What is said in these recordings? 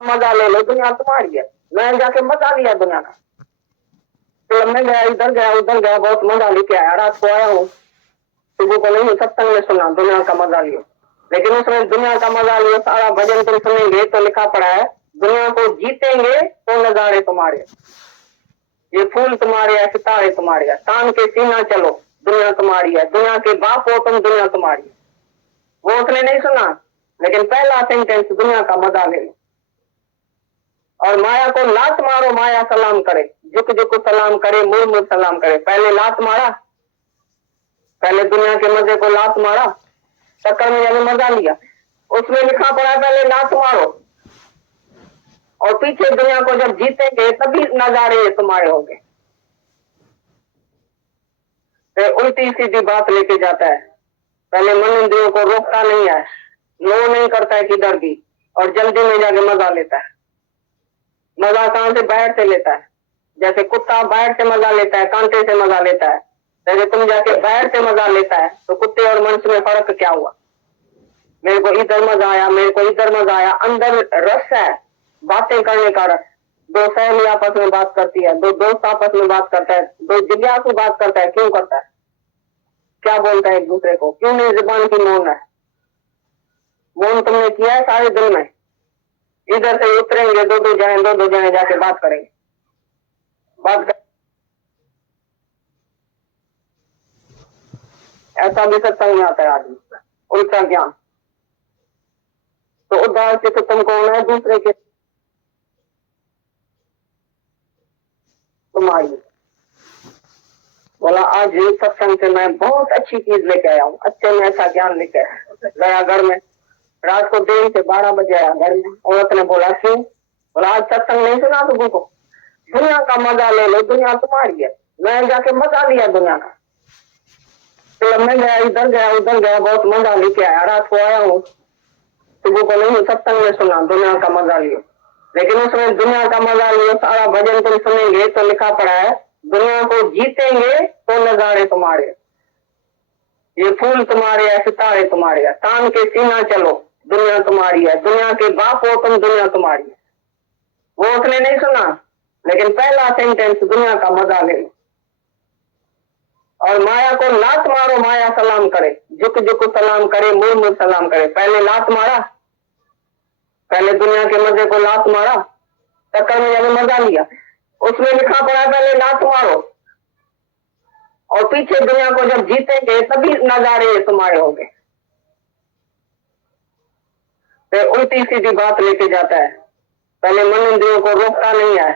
मजा ले लो, दुनिया तुम्हारी है। मैं जाके मजा लिया दुनिया का। तो मैं गया इधर गया उधर गया, बहुत मजा लेके आया। रात को आया हूँ, सुबह को नहीं सत्संग में सुना दुनिया का मजा लियो। लेकिन उसमें दुनिया का मजा लियो, सारा भजन तुम सुनेंगे तो लिखा पड़ा है, दुनिया को जीतेंगे तो नजारे तुम्हारे, ये फूल तुम्हारे है, सितारे तुम्हारे है, तान के सीना चलो दुनिया तुम्हारी है, दुनिया के बाप हो तुम, दुनिया तुम्हारी है। वो उसने नहीं सुना, लेकिन पहला सेंटेंस दुनिया का मजा ले लो। और माया को लात मारो, माया सलाम करे, झुक झुक सलाम करे, मुड़ मुड़ सलाम करे। पहले लात मारा, पहले दुनिया के मजे को लात मारा, चक्कर में यानी मजा लिया। उसमें लिखा पड़ा है पहले लात मारो, और पीछे दुनिया को जब जीतेंगे तभी नजारे ये तुम्हारे होंगे। तो उल्टी सीधी बात लेके जाता है। पहले मन इंद्रियों को रोकता नहीं है, नो नहीं करता है किधर भी, और जल्दी में जाके मजा लेता है। मजा कहां से? बाहर से लेता है। जैसे कुत्ता बाहर से मजा लेता है, कांटे से मजा लेता है, जैसे तुम जाके बाहर से मजा लेता है, तो कुत्ते और मनुष्य में फर्क क्या हुआ? मेरे को इधर मजा आया, मेरे को इधर मजा आया। अंदर रस है, बातें करने का रस। दो सहेली आपस में बात करती है, दो दोस्त आपस में बात करता है, दो जिज्ञासु बात करता है। क्यों करता है? क्या बोलता है एक दूसरे को? क्यों नहीं जुबान की मौन है? मौन तुमने किया है सारे दिन में। इधर से उतरेंगे दो दो जने जाके बात करेंगे, बात कर... ऐसा भी सत्संग में आता है आदमी, उल्टा ज्ञान। तो उद्धार से तो तुम कौन है? दूसरे के तुम्हारी। बोला आज सत्संग से मैं बहुत अच्छी चीज लेके आया हूँ, अच्छे में ऐसा ज्ञान लेके आया। गया घर में, रात को देरी से 12 बजे आया घर में। औरत ने बोला क्यों? बोला आज सत्संग नहीं सुना तुमको? दुनिया का मजा ले लो, दुनिया तुम्हारी है। मैं जाके मजा लिया दुनिया का। तो मैं गया इधर गया उधर गया, बहुत मजा लेके आया। रात को आया हूँ, सुबह को नहीं सत्संग में सुना दुनिया का मजा लियो। लेकिन उसमें दुनिया का मजा लियो, सारा भजन तुम सुनेंगे तो लिखा पड़ा है, दुनिया को जीतेंगे तो नजारे तुम्हारे, ये फूल तुम्हारे है, सितारे तुम्हारे है, तान के सीना चलो दुनिया तुम्हारी है, दुनिया के बाप हो तुम, दुनिया तुम्हारी है। वो उसने नहीं सुना, लेकिन पहला सेंटेंस दुनिया का मजा ले लो। और माया को लात मारो, माया सलाम करे, झुक झुक सलाम करे, मुड़ मुड़ सलाम करे। पहले लात मारा, पहले दुनिया के मजे को लात मारा, चक्कर में जाने मजा लिया। उसमें लिखा पड़ा है पहले लात मारो, और पीछे दुनिया को जब जीतेंगे तभी नजारे ये तुम्हारे होंगे। तो उल्टी सीधी बात लेके जाता है। पहले मन इंद्रियों को रोकता नहीं है,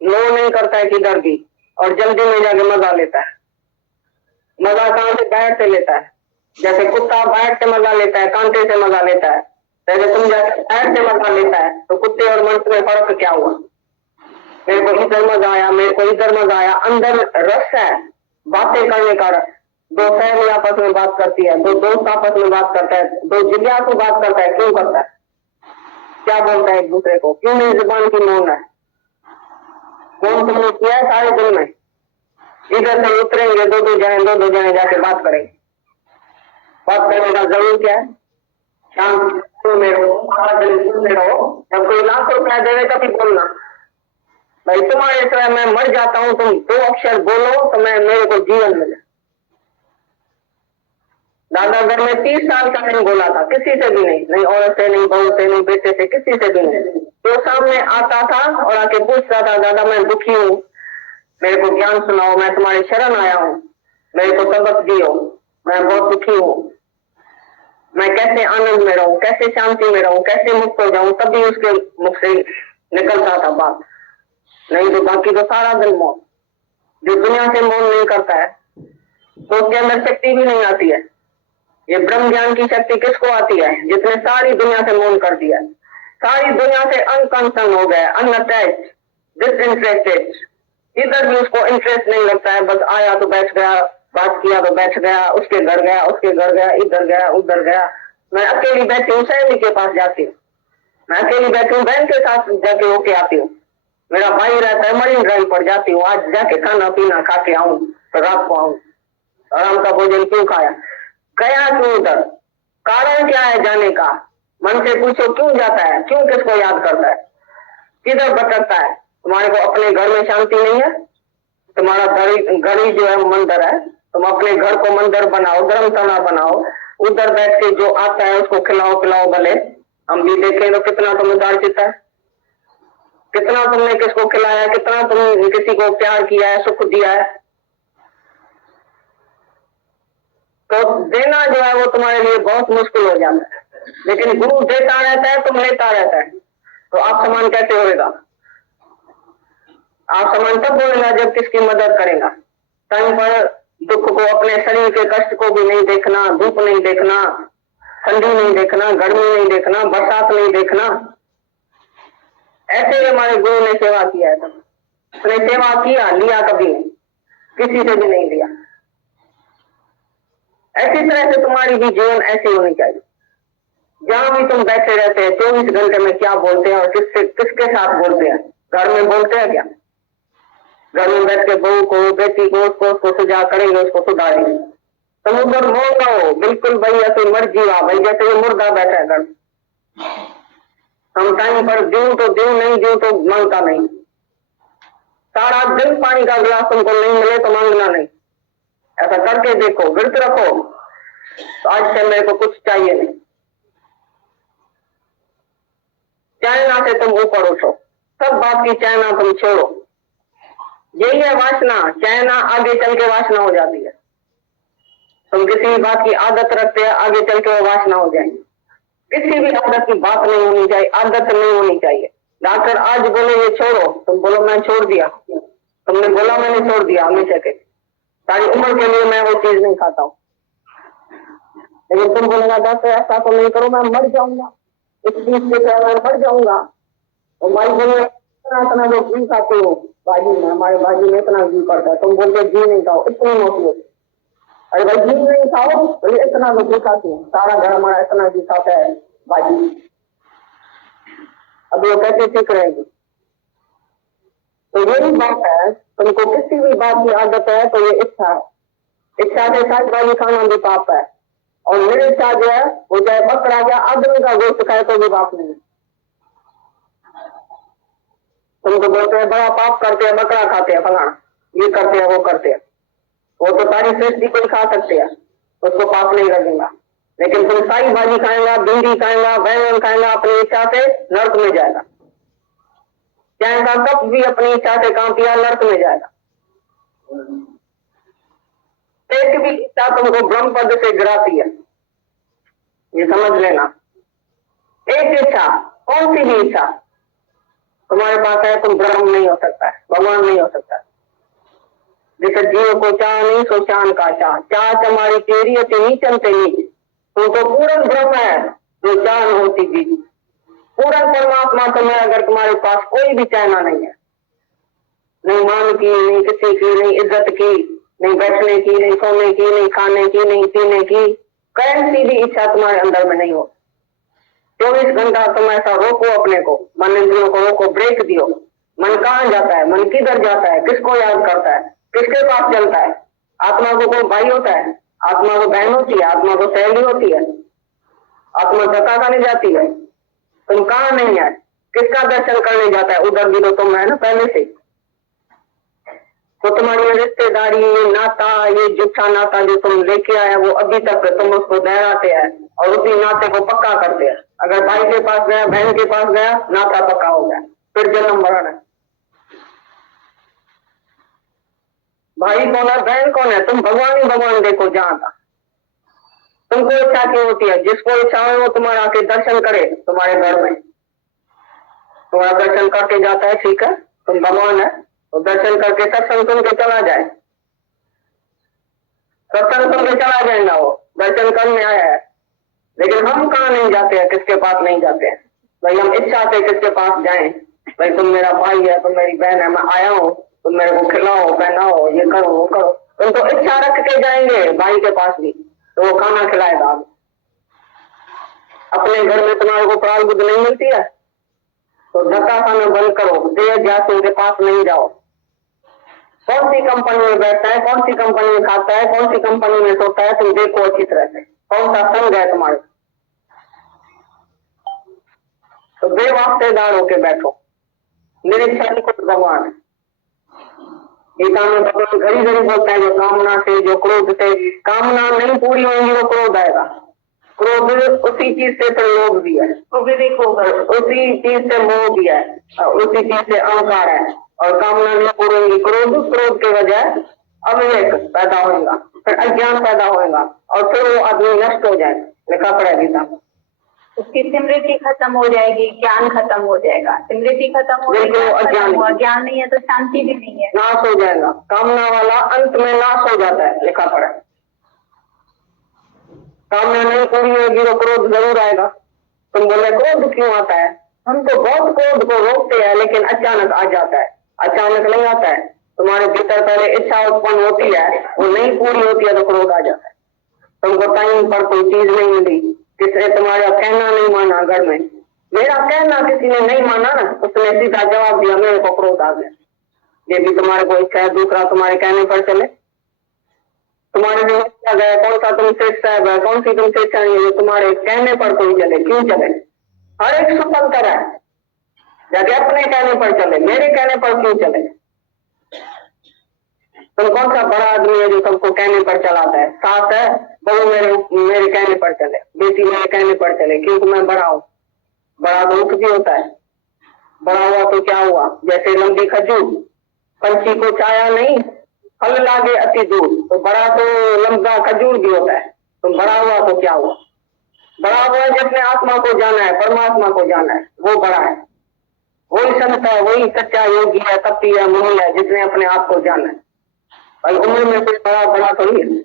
नो नहीं करता है किधर भी, और जल्दी में जाके मजा लेता है। मजा कहां से? बाहर से लेता है। जैसे कुत्ता बाहर से मजा लेता है, कांटे से मजा लेता है, जैसे तुम जाके बाहर से मजा लेता है, तो कुत्ते और मनुष्य में फर्क क्या हुआ? मेरे को इधर मजा आया, मेरे को इधर मजा आया। अंदर रस है, बातें करने का रस। दो सहेली आपस में बात करती है, दो दोस्त आपस में बात करता है, दो जिज्ञासु बात करता है। क्यों करता है? क्या बोलता है एक दूसरे को? क्यों नहीं जुबान की मौन है? मौन तुमने किया है सारे दिन में। इधर से उतरेंगे दो दो जने जाके बात करेंगे। बात करने का जरूर क्या है? शांत में रहो, में रहो। जब कोई लाख रुपया देवे तभी बोलना, भाई तुम्हारे समय मैं मर जाता हूं, तुम 2 अक्षर बोलो तो मैं, मेरे को जीवन मिले। दादा घर में 30 साल का नहीं बोला था, किसी से भी नहीं, नहीं औरत से, नहीं बहू से, नहीं बेटे से, किसी से भी नहीं। जो सामने आता था और आके पूछता था, दादा मैं दुखी हूँ, मेरे को ज्ञान सुनाओ, मैं तुम्हारी शरण आया हूँ, मेरे को सबक दियो, मैं बहुत दुखी हूँ, मैं कैसे आनंद में रहूं, कैसे शांति में रहूं, कैसे मुक्त हो जाऊं, तभी उसके मुख से निकलता था बात। नहीं तो बाकी तो सारा दिन मौन। जो दुनिया से मौन नहीं करता है तो उसके अंदर शक्ति भी नहीं आती है। ये ब्रह्म ज्ञान की शक्ति किसको आती है? जिसने सारी दुनिया से मौन कर दिया, सारी दुनिया से अनकंसर्न हो गया, अनअटैच्ड, डिसइंटरेस्टेड। इधर भी उसको इंटरेस्ट नहीं लगता है, बस आया तो बैठ गया, बात किया तो बैठ गया, उसके घर गया, उसके घर गया, इधर गया उधर गया। मैं अकेली बैठी हूँ, सहेली के पास जाती हूँ, मैं अकेली बैठी हूँ, बहन के साथ जाके होके आती हूँ, मेरा भाई रहता है मरीन ड्राइव पर जाती हूँ, आज जाके खाना पीना खा के आऊं तो रात को आऊं। आराम का भोजन क्यों खाया? गया क्यों उधर? कारण क्या है जाने का? मन से पूछो क्यों जाता है, क्यों किसको याद करता है? किधर भटकता है? तुम्हारे को अपने घर में शांति नहीं है? तुम्हारा घर ही जो है मंदिर है। तुम अपने घर को मंदिर बनाओ, धर्मशाला बनाओ, उधर बैठ के जो आता है उसको खिलाओ पिलाओ। भले हम भी देखें तो कितना तुम उदारचित है, कितना तुमने किसको खिलाया, कितना तुम किसी को प्यार किया है, सुख दिया है। तो देना जो है वो तुम्हारे लिए बहुत मुश्किल हो जाता है। लेकिन गुरु देता रहता है, तुम लेता रहता है, तो आप समान कैसे होगा? आप समान तब होगा जब किसकी मदद करेगा। टाइम पर दुख को, अपने शरीर के कष्ट को भी नहीं देखना, धूप नहीं देखना, ठंडी नहीं देखना, गर्मी नहीं देखना, बरसात नहीं देखना। ऐसे हमारे गुरु ने सेवा किया है। उसने सेवा किया, लिया कभी नहीं, किसी से भी नहीं लिया। ऐसी तरह से तुम्हारी भी जीवन ऐसी होनी चाहिए। जहां भी तुम बैठे रहते हैं 24 घंटे में क्या बोलते हैं और किसके साथ बोलते हैं? घर में बोलते हैं क्या? घर में बैठ के बहू को, बेटी को, उसको सुझा करेंगे, उसको सुधारेंगे। तुम उधर मोड़ रहो बिल्कुल भाई, ऐसे मर जीवा भाई, जैसे ये मुर्दा बैठा है घर। हम टाइम पर दूं तो दूं, नहीं दूं तो मांगता नहीं। सारा दिन पानी का गिलास तुमको नहीं मिले तो मांगना नहीं। ऐसा करके देखो, व्रत रखो, तो आज से मेरे को कुछ चाहिए नहीं। चाइना से तुम ऊपर उठो, सब बात की चाइना तुम छोड़ो। यही है वासना। चाइना आगे चल के वासना हो जाती है। तुम किसी भी बात की आदत रखते हैं, आगे चल के वो वासना हो जाएंगे। किसी भी आदत की बात नहीं होनी चाहिए, आदत नहीं होनी चाहिए। डॉक्टर आज बोले ये छोड़ो, तुम बोलो मैं छोड़ दिया। तुमने बोला मैंने छोड़ दिया, हमेशा के सारी उम्र के लिए मैं वो चीज नहीं खाता हूँ। लेकिन तुम बोलेगा डॉक्टर ऐसा तो नहीं करो, मैं मर जाऊंगा, इस चीज से मैं मर जाऊंगा। और भाई बोले इतना जो घी खाते हो भाजी में, हमारे भाजी में इतना घी पड़ता है, तुम बोलते घी नहीं खाओ, इतनी मोटी होती। अरे भाई घी नहीं खाओ, बोले इतना तो घी खाती हूँ, सारा घर हमारा इतना घी खाता है भाजी। अब वो कैसे ठीक रहेगी? तो यही बात है, तुमको किसी भी बात की आदत है तो ये इच्छा है। इच्छा से सारी भाजी खाना भी पाप है। और मेरी इच्छा जो है वो चाहे बकरा या आदमी का गोश्त खाए तो भी पाप नहीं है। तुमको बोलते हैं बड़ा पाप करते हैं, बकरा खाते हैं, फलाना ये करते हैं, वो करते हैं। वो तो सारी सृष्टि को ही खा सकते हैं, उसको पाप नहीं लगेगा। लेकिन तुम सारी भाजी खाएगा, भिंडी खाएगा, बैंगन खाएगा, अपनी इच्छा से नर्क में जाएगा। चाय का कप भी अपनी इच्छा से काम किया, नर्क में जाएगा। एक भी इच्छा तुमको ब्रह्म पद से गिराती है, ये समझ लेना। एक इच्छा, कौन सी भी इच्छा तुम्हारे पास है, तुम ब्रह्म नहीं हो सकता है, भगवान नहीं हो सकता। जैसे जीव को चाह नहीं सो चांद का चाह, चाह तुम्हारी तेरी अति नीचन से नीच। तू तो पूर्ण ब्रह्म है जो चाह होती भी। पूर्ण परमात्मा तुम्हें अगर तुम्हारे पास कोई भी चाहना नहीं है, नहीं मान की, नहीं किसी की, नहीं इज्जत की, नहीं बैठने की, नहीं सोने की, नहीं खाने की, नहीं पीने की, कौन सी भी इच्छा तुम्हारे अंदर में नहीं हो। 24 घंटा तुम ऐसा रोको अपने को, मन इंद्रियों को रोको, ब्रेक दियो। मन कहाँ जाता है, मन किधर जाता है, किसको याद करता है, किसके पास चलता है? आत्मा को कोई भाई होता है, आत्मा को बहन होती है, आत्मा को सहेली होती है, आत्मा धक्का खाने जाती है। तुम कहाँ नहीं है, किसका दर्शन करने जाता है? उधर भी तो तुम है ना पहले से। तो तुम्हारी रिश्तेदारी, ये नाता, ये झूठा नाता जो तुम लेके आया वो अभी तक तुम उसको दोहराते हैं और उसी नाते को पक्का करते हैं। अगर भाई के पास गया, बहन के पास गया, नाता पक्का हो गया, फिर जन्म मरण है। भाई कौन है, बहन कौन है? तुम भगवान ही भगवान देखो जहां का। तुमको इच्छा क्यों होती है? जिसको इच्छा हो वो तुम्हारा आके दर्शन करे तुम्हारे घर में, तुम्हारा दर्शन करके जाता है, ठीक है, तुम भगवान है तो दर्शन करके सत्संग सुन के चला जाए, सत्संग सुन के चला जाएगा, वो दर्शन करने आया है। लेकिन हम कहाँ नहीं जाते हैं, किसके पास नहीं जाते हैं? भाई हम इच्छा से किसके पास जाएं? भाई तुम मेरा भाई है, तुम मेरी बहन है, मैं आया हूँ, तुम मेरे को खिलाओ पहनाओ, ये करो वो करो। तुम तो इच्छा रख के जाएंगे भाई के पास भी, तो वो खाना खिलाएगा। अपने घर में तुम्हारे को प्राण बुद्ध नहीं मिलती है तो धक्का खाना बंद करो, देह जाते उनके पास नहीं जाओ। कौन सी कंपनी में बैठता है, कौन सी कंपनी में खाता है, कौन सी कंपनी में सोता है, तुम देखो अच्छी तरह से, कौन सा संग है तुम्हारे। तो बेवास्तेदार होके बैठो, निरीक्षण को भगवान है। गीता में भगवान घड़ी घड़ी बोलता है जो कामना से, जो क्रोध से, कामना नहीं पूरी होगी तो क्रोध आएगा। क्रोध उसी चीज से तो लोभ भी है, उसी चीज से मोह भी है, उसी चीज से अहंकार है। और कामना नहीं पूरी होगी, क्रोध के वजह अविवेक पैदा होगा, फिर अज्ञान पैदा होगा और फिर वो आदमी नष्ट हो जाए। लिखा पड़ा गीता में। उसकी स्मृति खत्म हो जाएगी, ज्ञान खत्म हो जाएगा। स्मृति खत्म हो जाएगा, ज्ञान नहीं है तो शांति भी नहीं है, नाश हो जाएगा। कामना वाला अंत में नाश हो जाता है। लिखा पड़ा कामना नहीं पूरी होगी तो क्रोध जरूर आएगा। तुम बोले क्रोध क्यों आता है? हम तो बहुत क्रोध को रोकते हैं लेकिन अचानक आ जाता है। अचानक नहीं आता है, तुम्हारे भीतर पहले इच्छा उत्पन्न होती है, वो नहीं पूरी होती है तो क्रोध आ जाता है। तुमको टाइम पर कोई चीज नहीं मिली, किसने तुम्हारा कहना नहीं माना, घर में मेरा कहना किसी ने नहीं माना ना, उसने सीधा जवाब दिया, मेरे को क्रोध आ गया। ये भी तुम्हारे को इच्छा है दूसरा तुम्हारे कहने पर चले। तुम्हारे जो इच्छा गया, कौन सा तुम श्रेष्ठ है, कौन सी तुम श्रेष्ठ नहीं है, तुम्हारे कहने पर कोई चले, क्यों चले? हर एक स्वतंत्र है, जाके अपने कहने पर चले, मेरे कहने पर क्यों चले? तुम कौन सा बड़ा आदमी है जो सबको कहने पर चलाता है? सास है, बहू मेरे कहने पर चले, बेटी मेरे कहने पर चले, क्योंकि मैं बड़ा हूं। बड़ा तो कुछ भी होता है, बड़ा हुआ तो क्या हुआ? जैसे लंबी खजूर, पंछी को छाया नहीं, फल लागे अति दूर, तो बड़ा तो लंबा खजूर भी होता है। तो बड़ा हुआ तो क्या हुआ? बड़ा हुआ है जिसने आत्मा को जाना है, परमात्मा को जाना है, वो बड़ा है। वही संत है, वही सच्चा योगी है, तपी है, मुनि है, जिसने अपने आप को जाना है। भाई उम्र में कोई बड़ा थोड़ी है।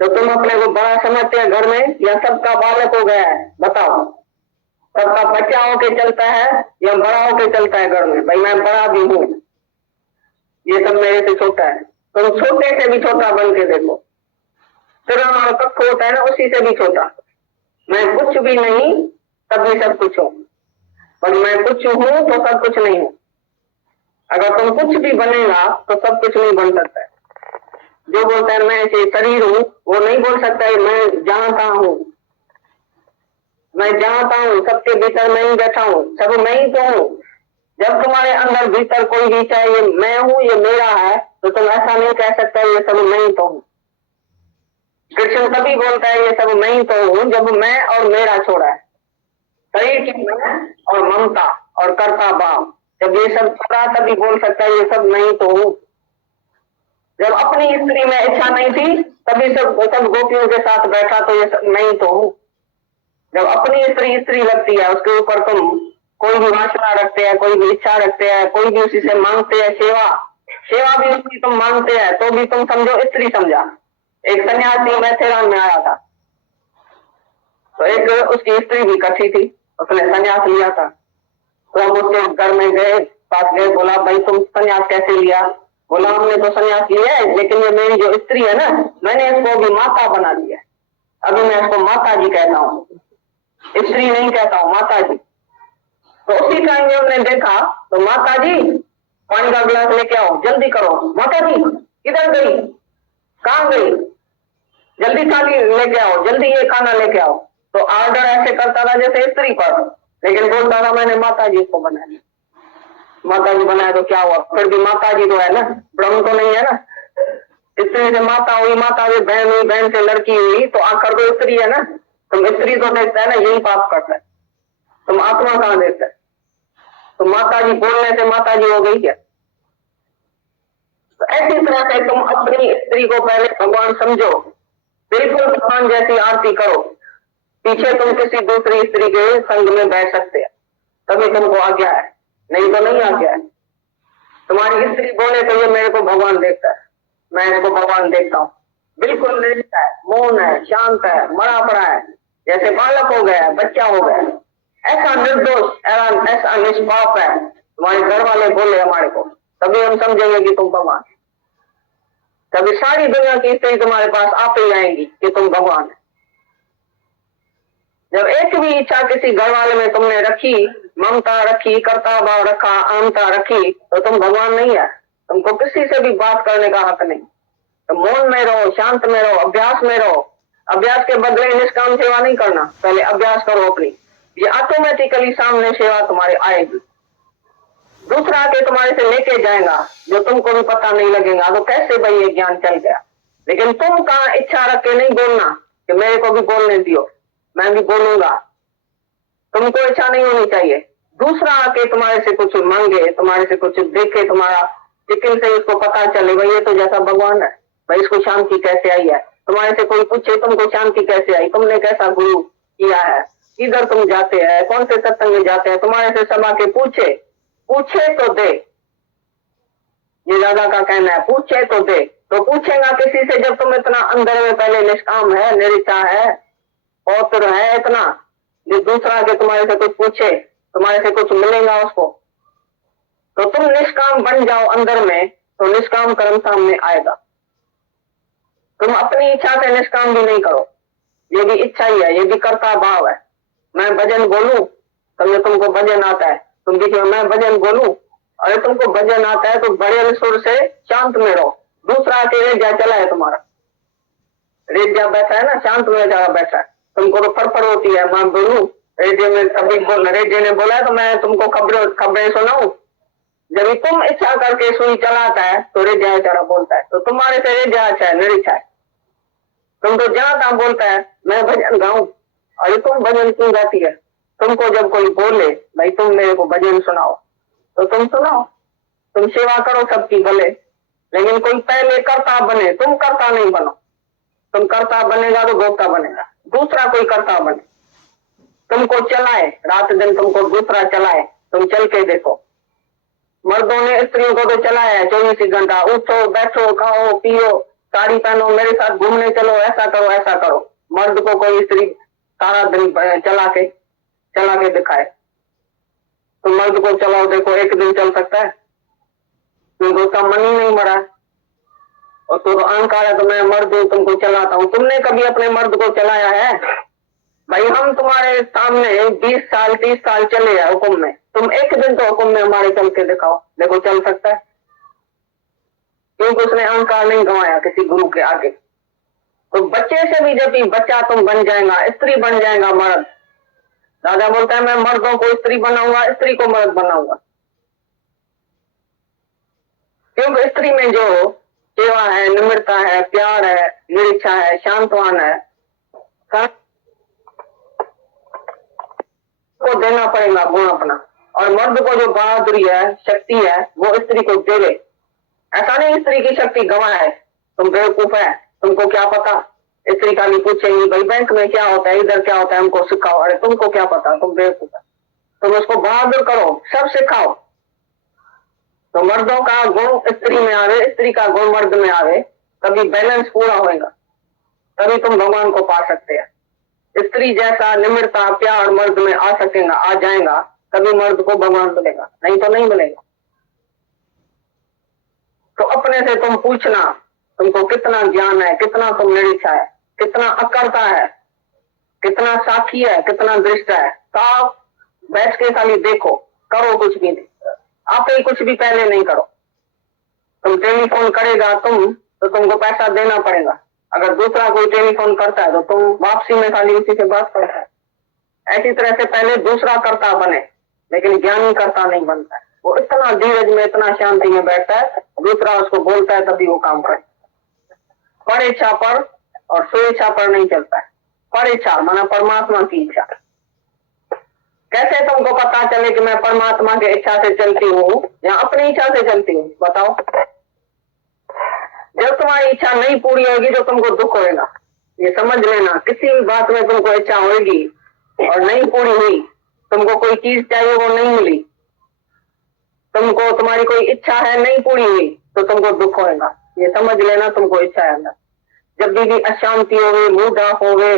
तो तुम अपने को बड़ा समझते हैं घर में, या सबका बालक हो गया है? बताओ, सबका बच्चा होके चलता है या बड़ा होके चलता है घर में? भाई मैं बड़ा भी हूँ, ये सब मेरे से छोटा है। तुम छोटे से भी छोटा बन के देखो, सिरा और कख होता है ना, उसी से भी छोटा। मैं कुछ भी नहीं तब भी सब कुछ हूँ, पर मैं कुछ हूँ तो सब कुछ नहीं हूँ। अगर तुम कुछ भी बनेगा तो सब कुछ नहीं बन सकता है। जो बोलता है मैं शरीर हूँ, वो नहीं बोल सकता है मैं जानता हूँ। मैं जानता हूँ, सबके भीतर मैं ही बैठा हूँ, सब मैं ही तो हूँ। जब तुम्हारे अंदर भीतर कोई भी चाहे ये मैं हूँ, ये मेरा है, तो तुम ऐसा नहीं कह सकते ये सब मैं ही तो हूँ। कृष्ण तभी बोलता है ये सब मैं ही तो हूँ जब मैं और मेरा छोड़ा है। शरीर की मैं और ममता और कर्ता भाव, जब ये सब छोड़ा तभी बोल सकता है ये सब मैं ही तो हूँ। जब अपनी स्त्री में इच्छा नहीं थी तभी सब गोपियों के साथ बैठा, तो ये सब मैं ही तो हूँ। जब अपनी स्त्री लगती है, उसके ऊपर तुम कोई भी वासना रखते हैं, कोई भी इच्छा रखते हैं, कोई भी उसी से मांगते हैं, सेवा भी उसकी तुम मांगते हैं, तो भी तुम समझो स्त्री समझा। एक सन्यासी मैथेरान में आया था, तो एक उसकी स्त्री भी कच्ची थी, उसने सन्यास लिया था। तो हम उसके घर में गए, पास गए, बोला भाई तुम सन्यास कैसे लिया? बोला हमने तो सन्यास लिया है, लेकिन ये मेरी जो स्त्री है ना, मैंने इसको भी माता बना दिया। अभी मैं इसको माता जी कहता हूँ, स्त्री नहीं कहता हूँ, माता जी। तो उसी टाइम में हमने देखा, तो माता जी पानी का गिलास लेके आओ, जल्दी करो। माता जी किधर गई, कहाँ गई? जल्दी थाली लेके आओ, जल्दी ये खाना लेके आओ। तो ऑर्डर ऐसे करता था जैसे स्त्री पर, लेकिन बोलता था मैंने माता जी को बनाया। माता जी बनाया तो क्या हुआ? फिर भी माता जी तो है ना, ब्रह्म तो नहीं है ना। स्त्री से माता हुई, माता से बहन हुई, बहन से लड़की हुई, तो आखिर तो स्त्री है ना। तुम स्त्री तो देखता है ना, यही पाप करता है। तुम आत्मा कहाँ देखता है? तो माता जी बोलने से माता जी हो गई क्या? तो ऐसी तरह से तुम अपनी स्त्री को पहले भगवान समझो, बिल्कुल भगवान जैसी आरती करो, पीछे तुम किसी दूसरी स्त्री के संग में बैठ सकते हैं, तभी तुमको आज्ञा है, नहीं तो नहीं आज्ञा है। तुम्हारी स्त्री बोले तो ये मेरे को भगवान देखता है, मैं इसको भगवान देखता हूँ, बिल्कुल निर्लिप्त है, मौन है, शांत है, मरा पड़ा है, जैसे बालक हो गया, बच्चा हो गया, ऐसा निर्दोष, ऐसा निष्पाप है। तुम्हारे घर वाले बोले हमारे को, तभी हम समझेंगे कि तुम भगवान। तभी सारी दुनिया की स्त्री तुम्हारे पास आप ही आएंगी कि तुम भगवान है। जब एक भी इच्छा किसी घर वाले में तुमने रखी, ममता रखी, कर्ता भाव रखा, आमता रखी, तो तुम भगवान नहीं है। तुमको किसी से भी बात करने का हक नहीं। तो मौन में रहो, शांत में रहो, अभ्यास में रहो। अभ्यास के बदले निष्काम सेवा नहीं करना, पहले अभ्यास करो अपनी। ये ऑटोमेटिकली सामने सेवा तुम्हारे आएगी। दूसरा आके तुम्हारे से लेके जाएगा जो तुमको भी पता नहीं लगेगा, तो कैसे भाई ये ज्ञान चल गया। लेकिन तुम कहाँ इच्छा रख के नहीं बोलना कि मेरे को भी बोलने दियो, मैं भी बोलूंगा। तुमको इच्छा नहीं होनी चाहिए। दूसरा आके तुम्हारे से कुछ मांगे, तुम्हारे से कुछ देखे, तुम्हारा चिकिन से उसको पता चले भाई ये तो जैसा भगवान है, भाई इसको शांति कैसे आई है। तुम्हारे से कोई पूछे तुमको शांति कैसे आई, तुमने कैसा गुरु किया है, किधर तुम जाते हैं, कौन से सत्संग में जाते हैं, तुम्हारे से सब आके पूछे तो दे। ये दादा का कहना है, पूछे तो दे। तो पूछेगा किसी से जब तुम इतना अंदर में पहले निष्काम है, निरीक्षा है, पौत्र है इतना, जो दूसरा के तुम्हारे से कुछ पूछे, तुम्हारे से कुछ मिलेगा उसको। तो तुम निष्काम बन जाओ अंदर में, तो निष्काम कर्म सामने आएगा। तुम अपनी इच्छा से निष्काम भी नहीं करो, ये भी इच्छा ही है, ये भी कर्ता भाव है। मैं भजन बोलूं, समझो तुमको भजन आता है, तुम देखिए मैं भजन बोलूं, अरे तुमको भजन आता है तो बड़े सुर से शांत में रहो। दूसरा आके रेजा चला है तुम्हारा, रेजा बैठा है ना, शांत में जा बैठा है, तुमको तो फड़फड़ होती है। मैं बोलूं, रेडियो में कभी रेडियो ने बोला है तो मैं तुमको खबरें सुनाऊं। जब तुम इच्छा करके सुई चलाता है तो रेजा बेचारा बोलता है। तो तुम्हारे से रेजा अच्छा है, निरीक्षा है। तुम तो जहां तहां बोलता है मैं भजन गाऊं, अरे तुम भजन क्यों गाती है। तुमको जब कोई बोले भाई तुम मेरे को भजन सुनाओ, तो तुम सुनाओ, तुम सेवा करो सबकी भले, लेकिन कोई पहले कर्ता बने, तुम कर्ता नहीं बनो। तुम कर्ता बनेगा तो भोक्ता बनेगा, दूसरा कोई कर्ता बने, तुमको चलाए, रात दिन तुमको दूसरा चलाए। तुम चल के देखो, मर्दों ने स्त्रियों को तो चलाया है 24 घंटा, उठो बैठो खाओ पियो, साड़ी पहनो, मेरे साथ घूमने चलो, ऐसा करो ऐसा करो। मर्द को कोई स्त्री सारा दिन चला के दिखाए, तो मर्द को चलाओ देखो, एक दिन चल सकता है, क्योंकि उसका मन ही नहीं मरा। और तो अहंकार है तो मैं मर्द हूं तुमको चलाता हूं। तुमने कभी अपने मर्द को चलाया है भाई? हम तुम्हारे सामने 20 साल 30 साल चले हैं हुक्म में, तुम एक दिन तो हुक्म में हमारे चल के दिखाओ, देखो चल सकता है? क्योंकि उसने अहंकार नहीं गंवाया किसी गुरु के आगे। तो बच्चे से भी जब बच्चा तुम बन जाएगा, स्त्री बन जाएगा, मर्द, दादा बोलता है मैं मर्दों को स्त्री बनाऊंगा, स्त्री को मर्द बनाऊंगा। क्योंकि स्त्री में जो सेवा है, निम्रता है, प्यार है, निरीक्षा है, शांतवान है, को देना पड़ेगा गुण अपना। और मर्द को जो बहादुरी है, शक्ति है, वो स्त्री को देवे। ऐसा नहीं स्त्री की शक्ति गंवाए, तुम बेवकूफ है, तुमको क्या पता। स्त्री का भी पूछेंगी भाई बैंक में क्या होता है, इधर क्या होता है, हमको सिखाओ, अरे तुमको क्या पता, तुम बेवकूफ है। तुम उसको बहादुर करो, सब सिखाओ। तो मर्दों का गुण स्त्री में आवे, स्त्री का गुण मर्द में आवे, तभी बैलेंस पूरा होएगा, तभी तुम भगवान को पा सकते हैं। स्त्री जैसा निम्रता प्यार मर्द में आ सकेगा, आ जाएगा, तभी मर्द को भगवान मिलेगा, नहीं तो नहीं मिलेगा। तो अपने से तुम पूछना, तुमको कितना ज्ञान है, कितना तुम निरीक्षा है, कितना अकर्ता है, कितना साक्षी है, कितना दृष्ट है। साफ बैठ के खाली देखो, करो कुछ भी नहीं, आप ही कुछ भी पहले नहीं करो। तुम टेलीफोन करेगा तो तुमको पैसा देना पड़ेगा। अगर दूसरा कोई टेलीफोन करता है तो तुम वापसी में खाली उसी से बात करता है। ऐसी तरह से पहले दूसरा कर्ता बने, लेकिन ज्ञानी कर्ता नहीं बनता है। वो इतना धीरज में, इतना शांति में बैठता है, दूसरा उसको बोलता है तभी वो काम करे। पर इच्छा पर और स्वेच्छा पर नहीं चलता है। पर इच्छा माना परमात्मा की इच्छा। कैसे तुमको पता चले कि मैं परमात्मा की इच्छा से चलती हूँ या अपनी इच्छा से चलती हूँ, बताओ? जब तुम्हारी इच्छा नहीं पूरी होगी तो तुमको दुख होगा। ये समझ लेना, किसी भी बात में तुमको इच्छा होगी और नहीं पूरी हुई, तुमको कोई चीज चाहिए वो नहीं मिली, तुमको तुम्हारी कोई इच्छा है नहीं पूरी हुई, तो तुमको दुख होगा। ये समझ लेना, तुमको इच्छा है अंदर। जब भी अशांति होवे, मूड ऑफ होवे,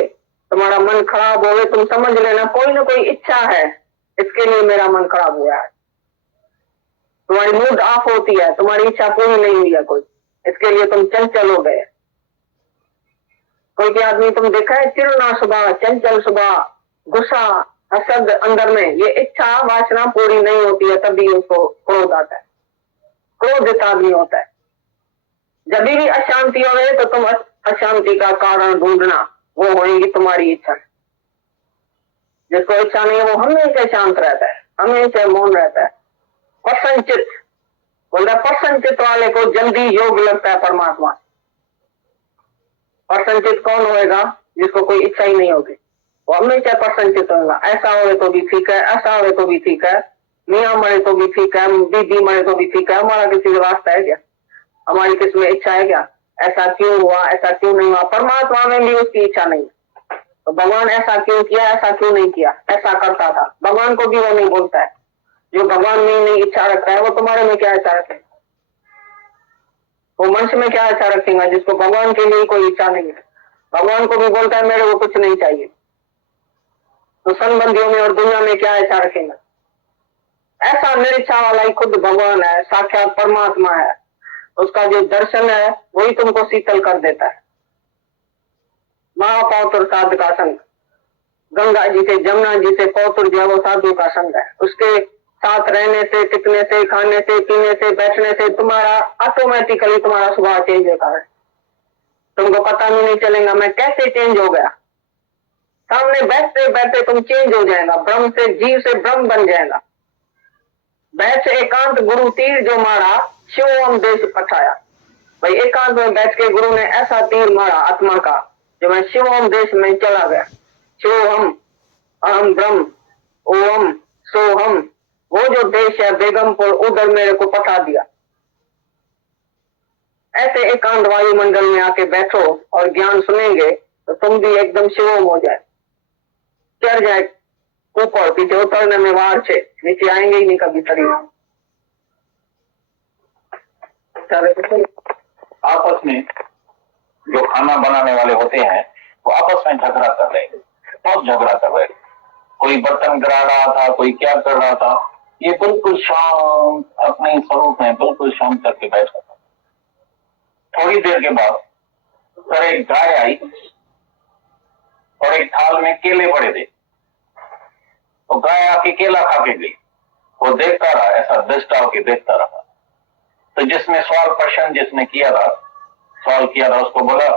तुम्हारा मन खराब होवे, तुम समझ लेना कोई ना कोई इच्छा है, इसके लिए मेरा मन खराब हुआ है। तुम्हारी मूड ऑफ होती है, तुम्हारी इच्छा पूरी नहीं हुई है कोई, इसके लिए तुम चंचल हो गए। कोई भी आदमी तुम देखा है चिड़ना सुबह, चंचल सुबह, गुस्सा हसद अंदर में, ये इच्छा वासना पूरी नहीं होती है, तभी उसको क्रोध आता है, क्रोधित आदमी होता है। जब भी अशांति हो तो तुम अशांति का कारण ढूंढना, वो होगी तुम्हारी इच्छा। जिसको इच्छा नहीं है वो हमेशा शांत रहता है, हमेशा मौन रहता है। प्रसन्नचित बोलता है, प्रसन्नचित वाले को जल्दी योग लगता है परमात्मा। प्रसन्नचित कौन होएगा? जिसको कोई इच्छा ही नहीं होगी, वो हमेशा प्रसन्नचित होगा। ऐसा होए तो भी ठीक है, ऐसा होए तो भी ठीक है, मियाँ मरे तो भी ठीक है, बीबी मरे तो भी ठीक है, हमारा किसी से वास्ता है क्या? हमारी किसी में इच्छा है क्या? ऐसा क्यों हुआ, ऐसा क्यों नहीं हुआ? परमात्मा में भी उसकी इच्छा नहीं, तो भगवान ऐसा क्यों किया, ऐसा क्यों नहीं किया, ऐसा करता था, भगवान को भी वो नहीं बोलता है। जो भगवान में नहीं इच्छा रखता है वो तुम्हारे में क्या इच्छा रखेगा? वो मनुष्य में क्या इच्छा रखेगा जिसको भगवान के लिए कोई इच्छा नहीं है? भगवान को भी बोलता है मेरे को कुछ नहीं चाहिए, तो संबंधियों में और दुनिया में क्या इच्छा रखेगा? ऐसा निरीक्षा वाला ही खुद भगवान है, साक्षात परमात्मा है। उसका जो दर्शन है वही तुमको शीतल कर देता है। महापौत्र साधु का संग, गंगा जी से जमुना जी से पौत्र जो है वो साधु का संग है। उसके साथ रहने से, टिकने से, खाने से, पीने से, बैठने से तुम्हारा ऑटोमेटिकली तुम्हारा स्वभाव चेंज होता है। तुमको पता भी नहीं चलेगा मैं कैसे चेंज हो गया। सामने बैठते बैठते तुम चेंज हो जाएगा, ब्रह्म से जीव से ब्रह्म बन जाएगा। बैठ एकांत गुरु तीर जो मारा, शिवोम देश पठाया। भाई एकांत में बैठ के गुरु ने ऐसा तीर मारा आत्मा का, जो मैं शिवोम देश में चला गया। शिवोहम, अहम ब्रह्म, ओम सोहम, वो जो देश है बेगमपुर, उधर मेरे को पठा दिया। ऐसे एकांत वायुमंडल में आके बैठो और ज्ञान सुनेंगे तो तुम भी एकदम शिवोम हो जाए, चढ़ जाए ऊपर, पीछे उतरने में वार छे, नीचे आएंगे ही नहीं कभी शरीर। आपस में जो खाना बनाने वाले होते हैं वो आपस में झगड़ा कर रहे हैं, बहुत झगड़ा कर रहे हैं। कोई बर्तन गिरा रहा था, कोई क्या कर रहा था। ये बिल्कुल शांत अपने स्वरूप में बिल्कुल शांत करके बैठा था। थोड़ी देर के बाद फिर एक गाय आई और एक थाल में केले पड़े थे, तो गाय आके केला खा के गई। वो देखता रहा, ऐसा दृष्टा होके देखता रहा। तो जिसने सवाल प्रश्न जिसने किया था, सवाल किया था, उसको बोला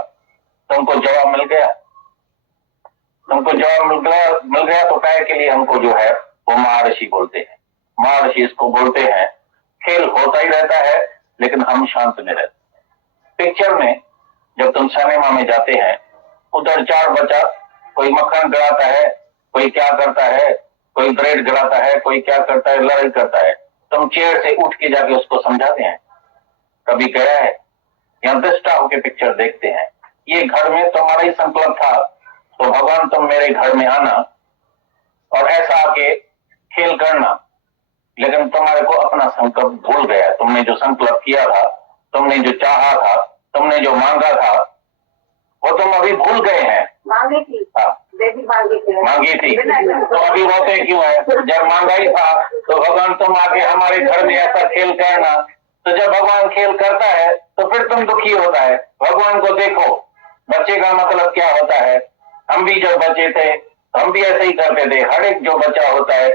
तुमको जवाब मिल गया? तुमको जवाब मिल गया तो काय के लिए हमको जो है वो महर्षि बोलते हैं। महर्षि इसको बोलते हैं खेल होता ही रहता है लेकिन हम शांत में रहते हैं। पिक्चर में जब तुम सिनेमा में जाते हैं, उधर चार बच्चा, कोई मक्खन गिराता है, कोई क्या करता है, कोई ब्रेड गिराता है, कोई क्या करता है, लड़ाई करता है। तुम चेयर से उठ के जाके उसको समझाते हैं? कभी गया है? या दृष्टा होके पिक्चर देखते हैं। ये घर में तुम्हारा ही संकल्प था तो भगवान तुम मेरे घर में आना और ऐसा आके खेल करना, लेकिन तुम्हारे को अपना संकल्प भूल गया। तुमने जो संकल्प किया था, तुमने जो चाहा था, तुमने जो मांगा था, वो तुम अभी भूल गए हैं। मांगी थी, मांगी थी तो अभी रोते क्यों है? जब मांगा ही था तो भगवान तुम आके हमारे घर में ऐसा खेल करना। तो जब भगवान खेल करता है तो फिर तुम दुखी होता है। भगवान को देखो, बच्चे का मतलब क्या होता है। हम भी जब बच्चे थे हम भी ऐसे ही करते थे। हर एक जो बच्चा होता है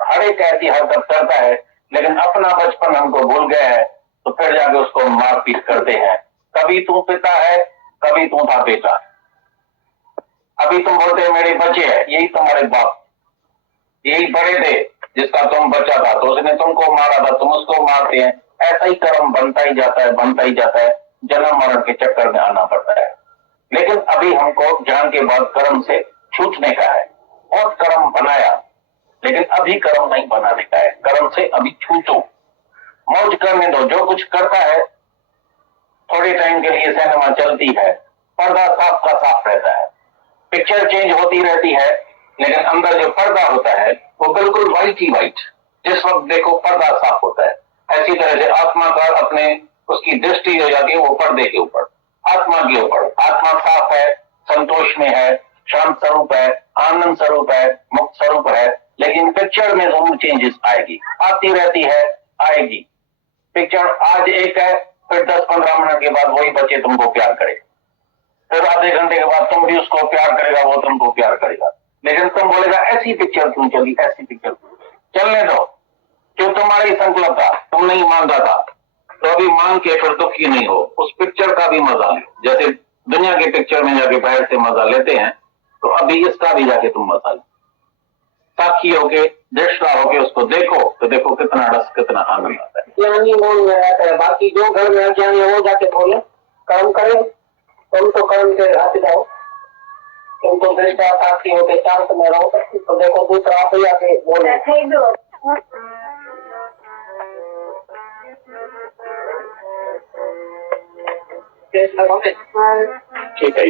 हर एक ऐसी हरकत करता है, लेकिन अपना बचपन हमको भूल गया है तो फिर जाके उसको मार पीट करते हैं। कभी तू पिता है, कभी तू था बेटा। अभी तुम बोलते हैं मेरे बच्चे हैं, यही तुम्हारे बाप, यही बड़े थे जिसका तुम बच्चा था तो उसने तुमको मारा था, तुम उसको मारते हैं। ऐसा ही कर्म बनता ही जाता है, बनता ही जाता है। जन्म मरण के चक्कर में आना पड़ता है। लेकिन अभी हमको ज्ञान के बाद कर्म से छूटने का है। बहुत कर्म बनाया लेकिन अभी कर्म नहीं बनाने का है। कर्म से अभी छूटो, मौज करने दो। जो कुछ करता है थोड़े टाइम के लिए सिनेमा चलती है, पर्दा साफ का साफ रहता है, पिक्चर चेंज होती रहती है, लेकिन अंदर जो पर्दा होता है वो बिल्कुल व्हाइट ही व्हाइट। जिस वक्त देखो पर्दा साफ होता है। ऐसी तरह से आत्मा का अपने उसकी दृष्टि हो जाती है वो पर्दे के ऊपर, आत्मा के ऊपर। आत्मा साफ है, संतोष में है, शांत स्वरूप है, आनंद स्वरूप है, मुक्त स्वरूप है। लेकिन पिक्चर में जरूर चेंजेस आएगी, आती रहती है, आएगी। पिक्चर आज एक है, फिर 10-15 मिनट के बाद वही बच्चे तुमको प्यार करेगा, फिर आधे घंटे के बाद तुम भी उसको प्यार करेगा, वो तुमको प्यार करेगा। लेकिन तुम बोलेगा ऐसी पिक्चर क्यों चली, ऐसी पिक्चर चलने दो। जो तुम्हारा ही संकल्प था, तुम नहीं मांगा था, तो अभी मांग के फिर दुखी नहीं हो। उस पिक्चर का भी मजा लो, जैसे दुनिया के पिक्चर में जाके बाहर से मजा लेते हैं, तो अभी इसका भी जाके तुम मजा लो। साक्षी होके दृष्टा होके उसको देखो तो देखो कितना रस कितना आनंद आता है। ज्ञानी मौन में रहता है, बाकी जो घर में अज्ञानी है वो जाके बोले कर्म करे, तुम तो कर्म के हाथ जाओ, तुम तो दृष्टा साक्षी होके शांत में रहो, तो देखो दूसरा आप ही आके बोले। ठीक है।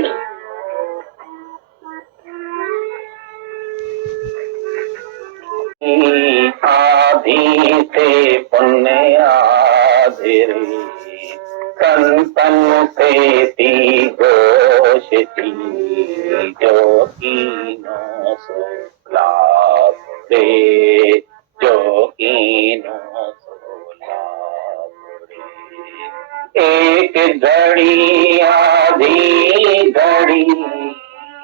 आधी से पुण्य आधे संतन से ती गोष्ठी जो कीनो सो लाभ रे, जो कीनो सो लाभ रे। एक घड़ी आधी घड़ी,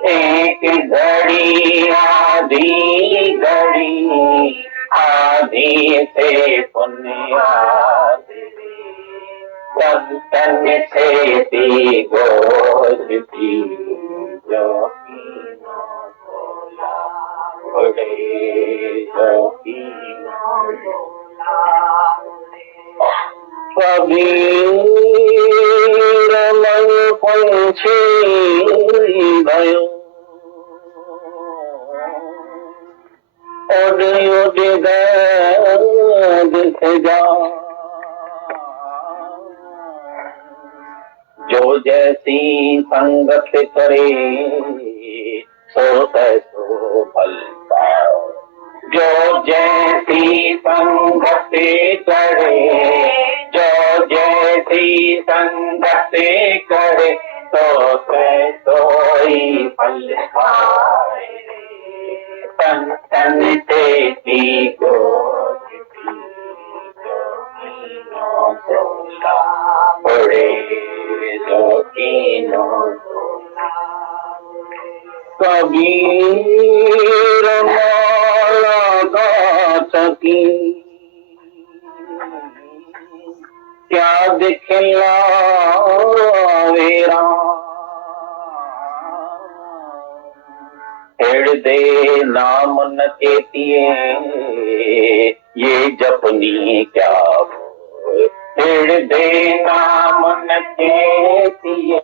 एक घड़ी आधी घड़ी, आधी से पुण्य आधी संतन से ती गोष्ठी जो कीनो सो लाभ रे, जो कीनो सो लाभ रे। कबीर मन पंछी भयो, उड़ उड़ दिख जा, जो जैसी संगत करे सो तैसो फल पाओ, जो जैसी संगत करे, जो जैसी संगत करे तो तैसोई फल पाए। तन तन से ती गोष्ठी जो कीनो सो लाभ रे, जो कीनो सो लाभ रे। कबीर माला गाछ की क्या दिखला वेरा, हृदय नाम न चेतिए ये जपनी क्या हो, हृदय नाम न चेतिए,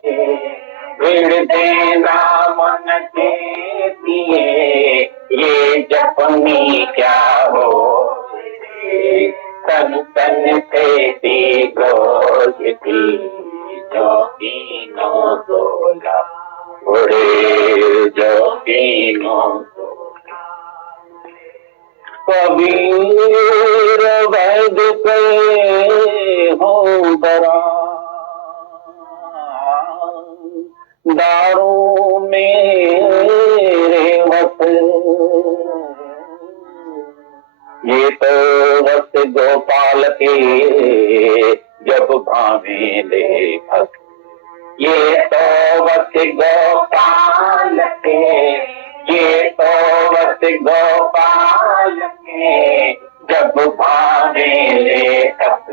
हृदय नाम न चेतिए ये जपनी क्या हो, तन तन से ती गोष्ठी जो कीनो सो लाभ रे, जो कीनो सो लाभ रे। कबीर वैद पे हो बरा, दारू मेरे वस, ये तो वस गोपाल के जब भावे देखत, ये तो वस गोपाल के, ये तो वस गोपाल के जब भावे देखत,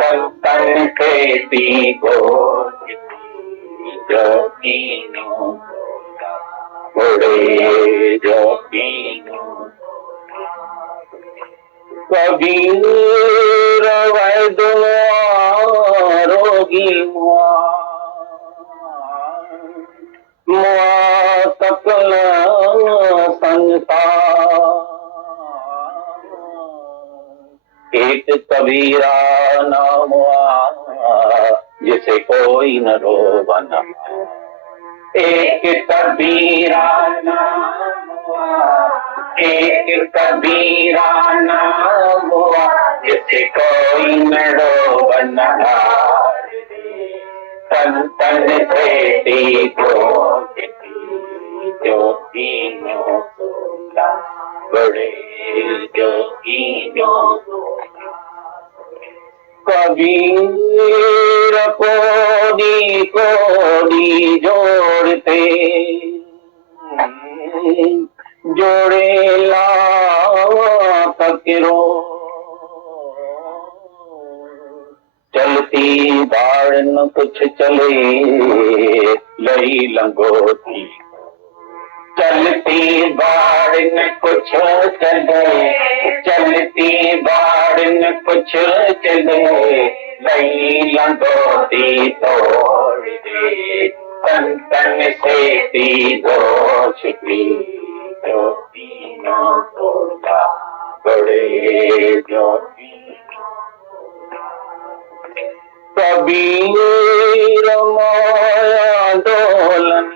तन तन से ती गोष्ठी जो कीनो सो लाभ रे, जो कीनो सो लाभ रे। कबीर वैद रोगी मुआ, मुआ सकल संसार, एक कबीरा नाम जिसे कोई न रोवना, एक कबीरा नाम, एक कबीरा नाम जिसे कोई न रोवना, तन तन से ती गोष्ठी जो कीनो सो लाभ रे, जो कीनो सो लाभ रे। कबीर कोडी कोडी जोड़ते, जोड़े लाख किरो, चलती बाढ़ न कुछ चले लई लंगोटी, चलती बाढ़ न कुछ चले, चलती बाढ़ न कुछ चले, लई लंगोटी तोड़ दे, तन तन से तीजो छिपी, जो तीनों तोड़ा बड़े जो कबीर माया डोलन,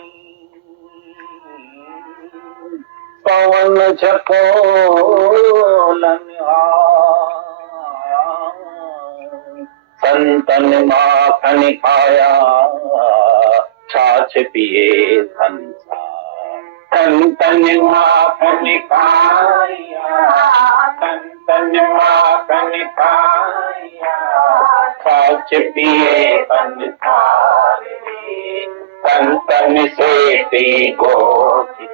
पवन झकोलन संतन माखन खाया, छाछ पिए संसार, संतन माखन खाया, संतन माखन खाया, छाछ पिए संसार, संतन से ती गोती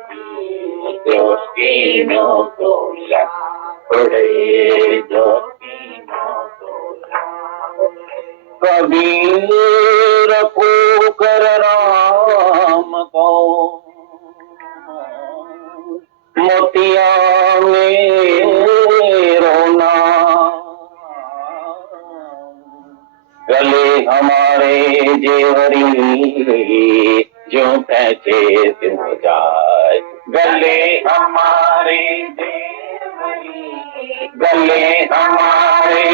तीनों तोला बड़े, जो तीनों तोला कबीर पुकार राम को, मोतिया में रोना, गले हमारे जेवरी जो पैसे से हो जाए, गले हमारे जेवरी, गले हमारे